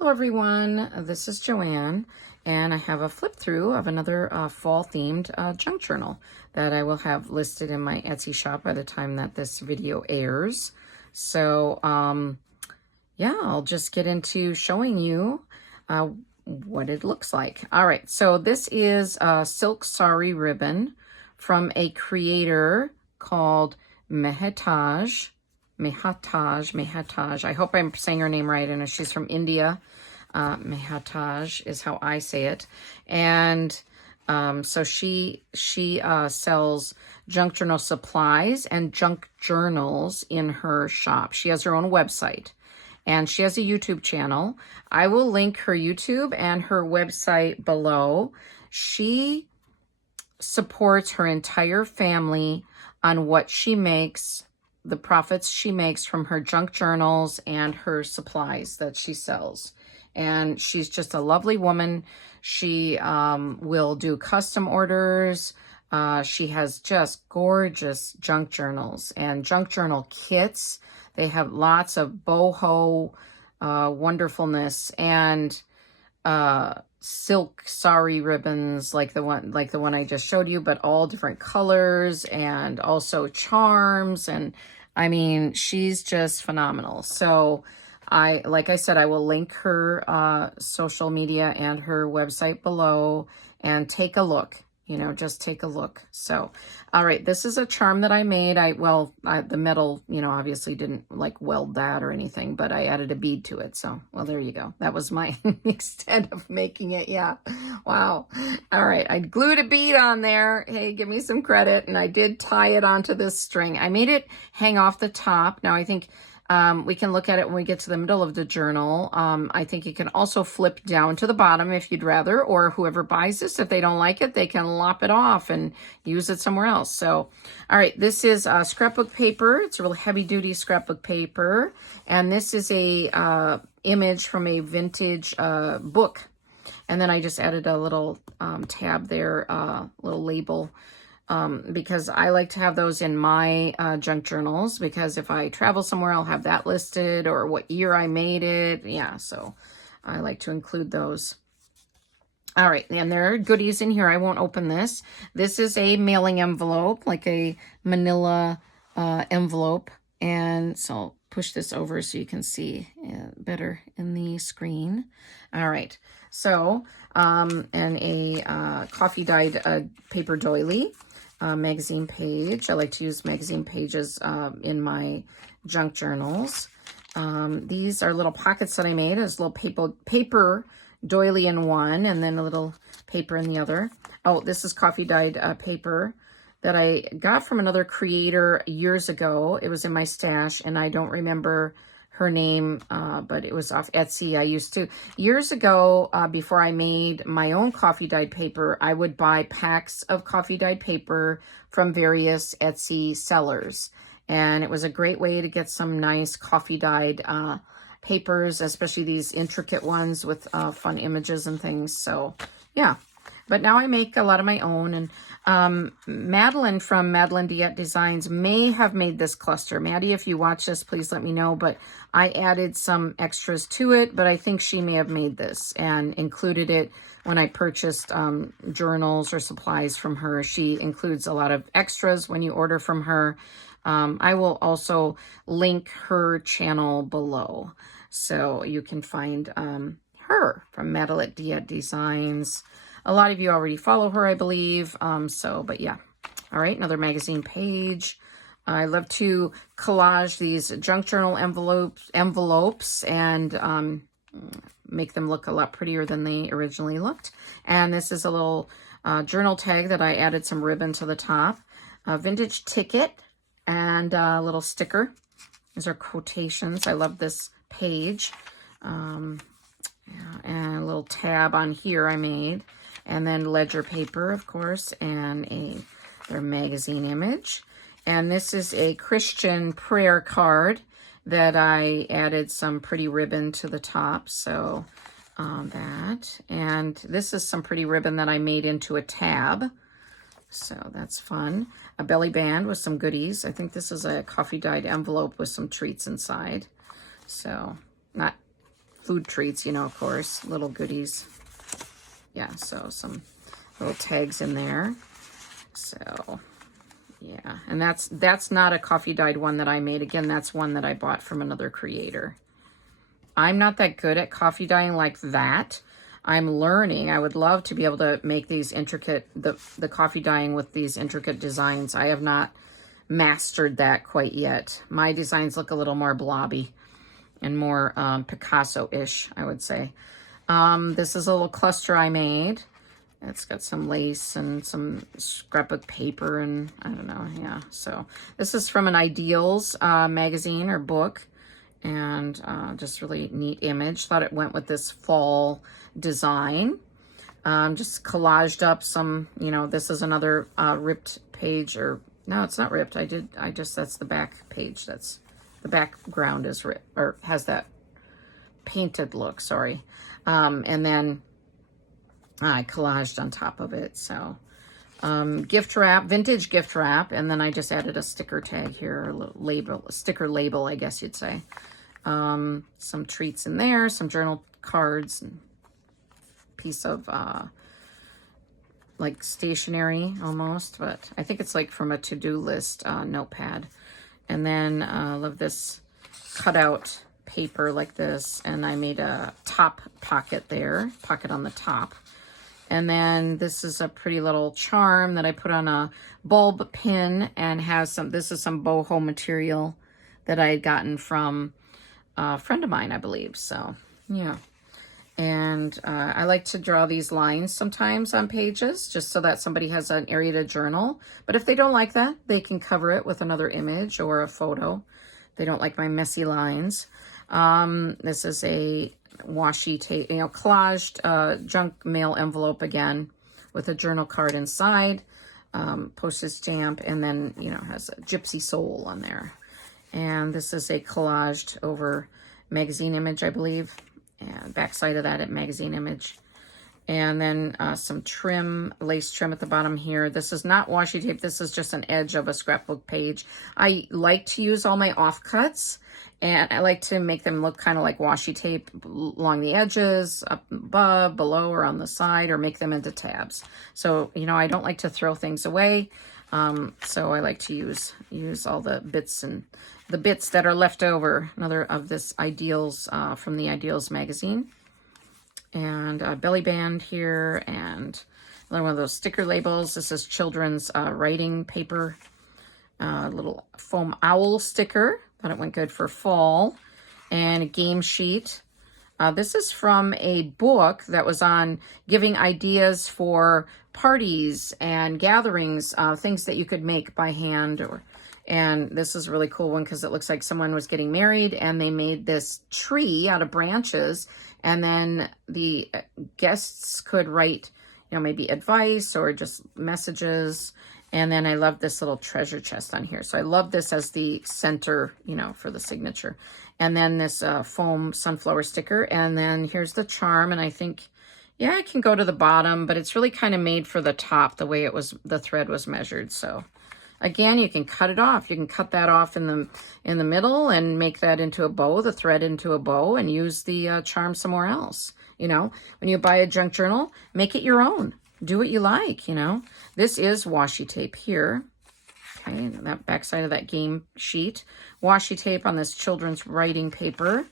Hello everyone, this is Joanne, and I have a flip through of another fall themed junk journal that I will have listed in my Etsy shop by the time that this video airs. So yeah, I'll just get into showing you what it looks like. All right, so this is a silk sari ribbon from a creator called Mehataj. I hope I'm saying her name right. I know she's from India. Mehataj is how I say it. And so she sells junk journal supplies and junk journals in her shop. She has her own website and she has a YouTube channel. I will link her YouTube and her website below. She supports her entire family on what she makes, the profits she makes from her junk journals and her supplies that she sells. And she's just a lovely woman. She will do custom orders. She has just gorgeous junk journals and junk journal kits. They have lots of boho wonderfulness and silk sari ribbons like the one I just showed you, but all different colors and also charms. And I mean, she's just phenomenal. So like I said, I will link her social media and her website below and take a look. You know, just take a look. So, all right, this is a charm that I made. The metal, you know, obviously didn't like weld that or anything, but I added a bead to it. So, well, there you go. That was my extent of making it. Yeah. Wow. All right. I glued a bead on there. Hey, give me some credit. And I did tie it onto this string. I made it hang off the top. Now, I think we can look at it when we get to the middle of the journal. I think you can also flip down to the bottom if you'd rather, or whoever buys this, if they don't like it, they can lop it off and use it somewhere else. So, all right, this is scrapbook paper. It's a real heavy duty scrapbook paper. And this is a image from a vintage book. And then I just added a little tab there, little label. Because I like to have those in my junk journals, because if I travel somewhere, I'll have that listed or what year I made it. Yeah, so I like to include those. All right, and there are goodies in here. I won't open this. This is a mailing envelope, like a manila envelope. And so I'll push this over so you can see better in the screen. All right, so, and a coffee dyed paper doily. Magazine page. I like to use magazine pages in my junk journals. These are little pockets that I made. There's a little paper doily in one and then a little paper in the other. Oh, this is coffee dyed paper that I got from another creator years ago. It was in my stash and I don't remember her name, but it was off Etsy. I used to, years ago, before I made my own coffee dyed paper, I would buy packs of coffee dyed paper from various Etsy sellers. And it was a great way to get some nice coffee dyed papers, especially these intricate ones with fun images and things. So yeah, but now I make a lot of my own. And Madeline from MadeleineDeEtte Designs may have made this cluster. Maddie, if you watch this, please let me know. But I added some extras to it, but I think she may have made this and included it when I purchased journals or supplies from her. She includes a lot of extras when you order from her. I will also link her channel below, so you can find her from MadeleineDeEtte Designs. A lot of you already follow her, I believe. But yeah. All right, another magazine page. I love to collage these junk journal envelopes and make them look a lot prettier than they originally looked. And this is a little journal tag that I added some ribbon to the top. A vintage ticket and a little sticker. These are quotations. I love this page. And a little tab on here I made. And then ledger paper, of course, and their magazine image. And this is a Christian prayer card that I added some pretty ribbon to the top. So that. And this is some pretty ribbon that I made into a tab. So that's fun. A belly band with some goodies. I think this is a coffee dyed envelope with some treats inside. So not food treats, you know, of course, little goodies. Yeah, so some little tags in there. So yeah, and that's not a coffee dyed one that I made. Again, that's one that I bought from another creator. I'm not that good at coffee dyeing like that. I'm learning. I would love to be able to make these intricate, the coffee dyeing with these intricate designs. I have not mastered that quite yet. My designs look a little more blobby and more Picasso-ish, I would say. This is a little cluster I made. It's got some lace and some scrapbook paper and I don't know, yeah. So this is from an Ideals magazine or book, and just really neat image. Thought it went with this fall design. Just collaged up some, you know, this is another ripped page, or no, it's not ripped. That's the back page. That's the background is ripped, or has that painted look, sorry. And then I collaged on top of it. So gift wrap, vintage gift wrap, and then I just added a sticker tag here, a little label, a sticker label, I guess you'd say. Some treats in there, some journal cards, and piece of like stationery almost, but I think it's like from a to-do list notepad. And then I love this cutout paper like this, and I made a top pocket there, pocket on the top. And then this is a pretty little charm that I put on a bulb pin, and has some, this is some boho material that I had gotten from a friend of mine, I believe. So yeah. And I like to draw these lines sometimes on pages just so that somebody has an area to journal. But if they don't like that, they can cover it with another image or a photo. They don't like my messy lines. This is a washi tape, you know, collaged junk mail envelope again with a journal card inside, postage stamp, and then, you know, has a gypsy soul on there. And this is a collaged over magazine image, I believe. And backside of that at magazine image. And then some trim, lace trim at the bottom here. This is not washi tape. This is just an edge of a scrapbook page. I like to use all my offcuts, and I like to make them look kind of like washi tape along the edges, up above, below, or on the side, or make them into tabs. So, you know, I don't like to throw things away. So I like to use all the bits and the bits that are left over. Another of this Ideals from the Ideals magazine. And a belly band here, and another one of those sticker labels. This is children's writing paper. Little foam owl sticker. Thought it went good for fall. And a game sheet. This is from a book that was on giving ideas for parties and gatherings, things that you could make by hand. And this is a really cool one because it looks like someone was getting married and they made this tree out of branches, and then the guests could write, you know, maybe advice or just messages. And then I love this little treasure chest on here. So I love this as the center, you know, for the signature. And then this foam sunflower sticker. And then here's the charm. And I think, yeah, it can go to the bottom, but it's really kind of made for the top, the way it was, the thread was measured. So again, you can cut it off. You can cut that off in the middle and make that into a bow, the thread into a bow, and use the charm somewhere else. You know, when you buy a junk journal, make it your own. Do what you like, you know. This is washi tape here. Okay, that backside of that game sheet. Washi tape on this children's writing paper.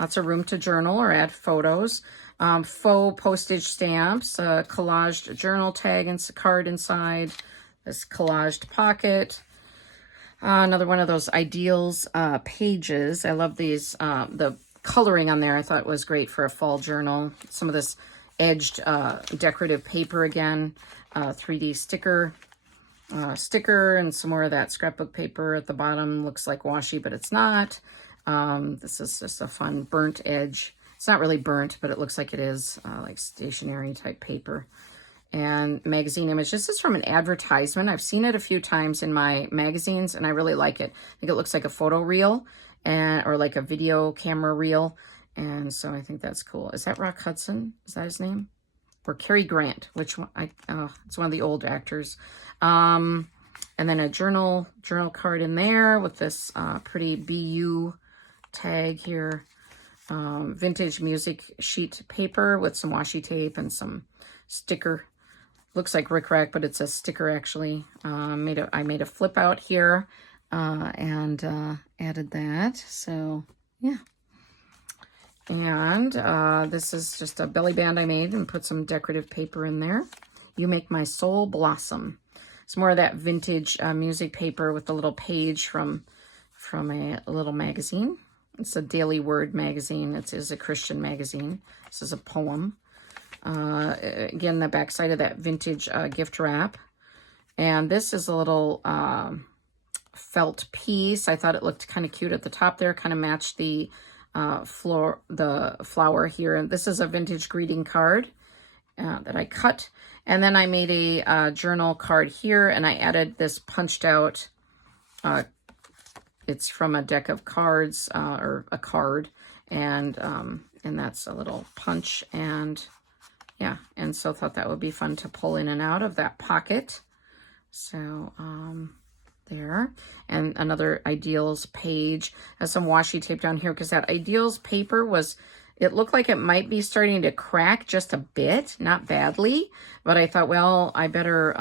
Lots of room to journal or add photos. Faux postage stamps, collaged journal tag and card inside. This collaged pocket. Another one of those Ideals pages. I love these, the coloring on there I thought was great for a fall journal. Some of this edged decorative paper again. 3D sticker, and some more of that scrapbook paper at the bottom. Looks like washi, but it's not. This is just a fun burnt edge. It's not really burnt, but it looks like it is, like stationery type paper. And magazine image. This is from an advertisement. I've seen it a few times in my magazines, and I really like it. I think it looks like a photo reel, or like a video camera reel. And so I think that's cool. Is that Rock Hudson? Is that his name? Or Cary Grant? Which one? It's one of the old actors. And then a journal card in there with this pretty BU tag here. vintage music sheet paper with some washi tape and some sticker. Looks like rickrack, but it's a sticker actually. I made a flip out here and added that. So yeah. And this is just a belly band I made and put some decorative paper in there. You Make My Soul Blossom. It's more of that vintage music paper with a little page from a little magazine. It's a Daily Word magazine. It is a Christian magazine. This is a poem. Again, the back side of that vintage gift wrap. And this is a little felt piece. I thought it looked kind of cute at the top there. Kind of matched the flower here. And this is a vintage greeting card that I cut. And then I made a journal card here, and I added this punched out, it's from a deck of cards, or a card, and that's a little punch, and yeah, and so thought that would be fun to pull in and out of that pocket. So there, and another Ideals page. Has some washi tape down here because that Ideals paper was, it looked like it might be starting to crack just a bit, not badly, but I thought, well, I better,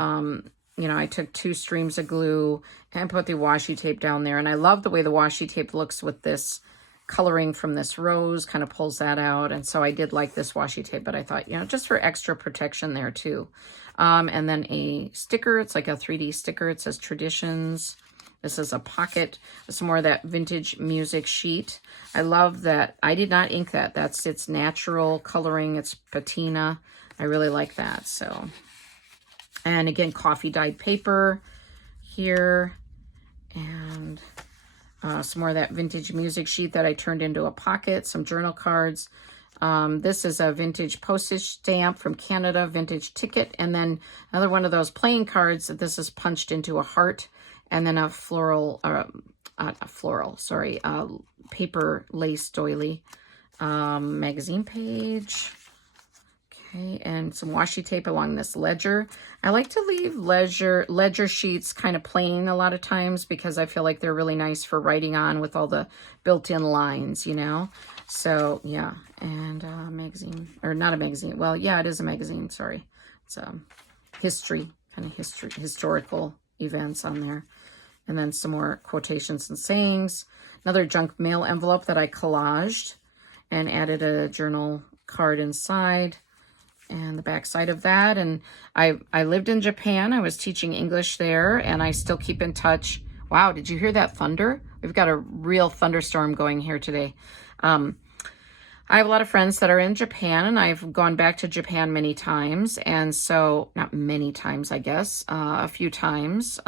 you know, I took 2 streams of glue and put the washi tape down there, and I love the way the washi tape looks with this coloring from this rose, kind of pulls that out, and so I did like this washi tape, but I thought, you know, just for extra protection there too. And then a sticker, it's like a 3D sticker, it says Traditions. This is a pocket, some more of that vintage music sheet. I love that. I did not ink that. That's its natural coloring. It's patina. I really like that. So, and again, coffee dyed paper here. And some more of that vintage music sheet that I turned into a pocket. Some journal cards. This is a vintage postage stamp from Canada, vintage ticket. And then another one of those playing cards that this is punched into a heart. And then a paper lace doily magazine page. Okay, and some washi tape along this ledger. I like to leave ledger sheets kind of plain a lot of times because I feel like they're really nice for writing on with all the built-in lines, you know. So yeah, and magazine, or not a magazine. Well, yeah, it is a magazine. Sorry, it's historical events on there. And then some more quotations and sayings. Another junk mail envelope that I collaged and added a journal card inside. And the back side of that. And I lived in Japan. I was teaching English there, and I still keep in touch. Wow, did you hear that thunder? We've got a real thunderstorm going here today. I have a lot of friends that are in Japan, and I've gone back to Japan many times. And so, not many times, I guess, a few times.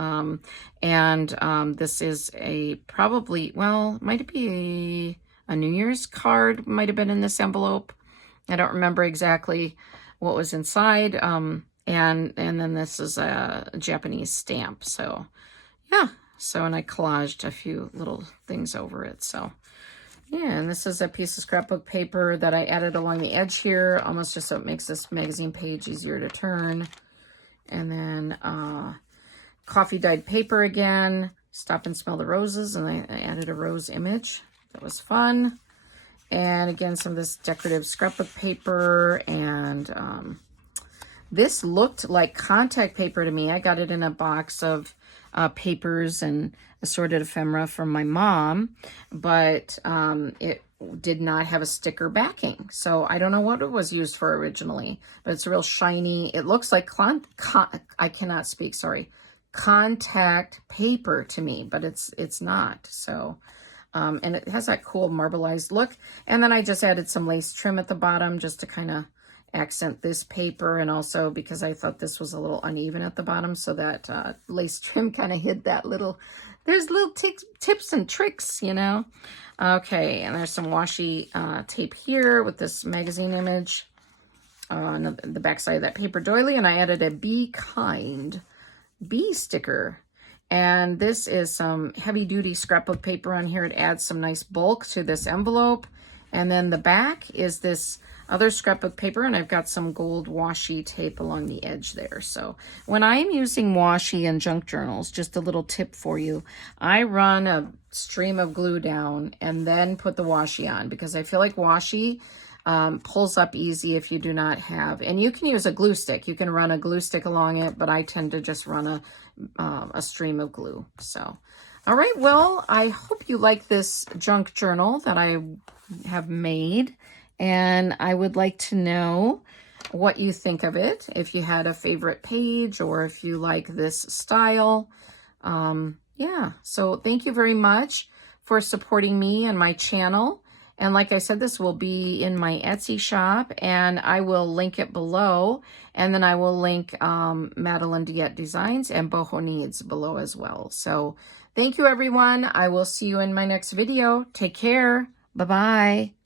This is probably, well, might be a New Year's card, might have been in this envelope. I don't remember exactly what was inside. And then this is a Japanese stamp. So, yeah. So, and I collaged a few little things over it. So, yeah, and this is a piece of scrapbook paper that I added along the edge here, almost just so it makes this magazine page easier to turn. And then coffee dyed paper again, Stop and Smell the Roses, and I added a rose image. That was fun. And again, some of this decorative scrapbook paper, and this looked like contact paper to me. I got it in a box of papers and assorted ephemera from my mom, but it did not have a sticker backing. So I don't know what it was used for originally, but it's real shiny. It looks like I cannot speak, sorry, contact paper to me, but it's not. So, and it has that cool marbleized look. And then I just added some lace trim at the bottom just to kind of accent this paper, and also because I thought this was a little uneven at the bottom, so that lace trim kind of hid that little, there's little tips and tricks, you know. Okay, and there's some washi tape here with this magazine image on the back side of that paper doily, and I added a Be Kind bee sticker. And this is some heavy duty scrapbook paper on here. It adds some nice bulk to this envelope. And then the back is this other scrapbook paper, and I've got some gold washi tape along the edge there. So when I'm using washi in junk journals, just a little tip for you, I run a stream of glue down and then put the washi on, because I feel like washi pulls up easy if you do not have, and you can use a glue stick. You can run a glue stick along it, but I tend to just run a stream of glue. So, all right, well, I hope you like this junk journal that I have made, and I would like to know what you think of it, if you had a favorite page or if you like this style. Yeah, so thank you very much for supporting me and my channel. And like I said, this will be in my Etsy shop, and I will link it below. And then I will link MadeleineDeEtte Designs and Boho Needs below as well. So thank you, everyone. I will see you in my next video. Take care. Bye-bye.